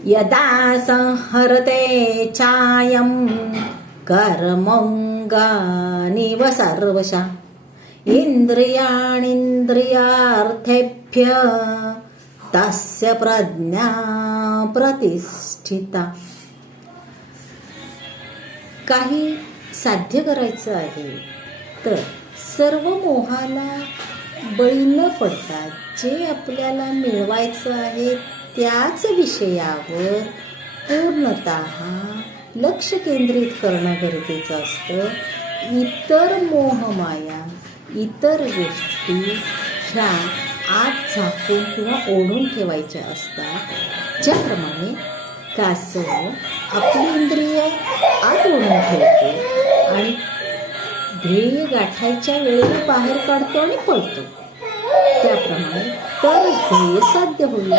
यदा संहरते चायं कर्मंगानिव सर्वशः इंद्रियाणींद्रियार्थेभ्यः तस्य प्रज्ञा प्रतिष्ठिता. काही साध्य करायचं आहे तर सर्व मोहाला बळी न पडता जे आपल्याला मिळवायचं आहे त्याच विषयावर पूर्णतः लक्ष केंद्रित करणं गरजेचं असतं. इतर मोहमाया, इतर गोष्टी ह्या आत झाकून किंवा ओढून ठेवायच्या असतात. ज्याप्रमाणे कासव आपली इंद्रिय आत ओढून ठेवतो आणि ध्येय गाठायच्या वेळेला बाहेर काढतो आणि पळतो, त्याप्रमाणे तर ध्येय साध्य होईल.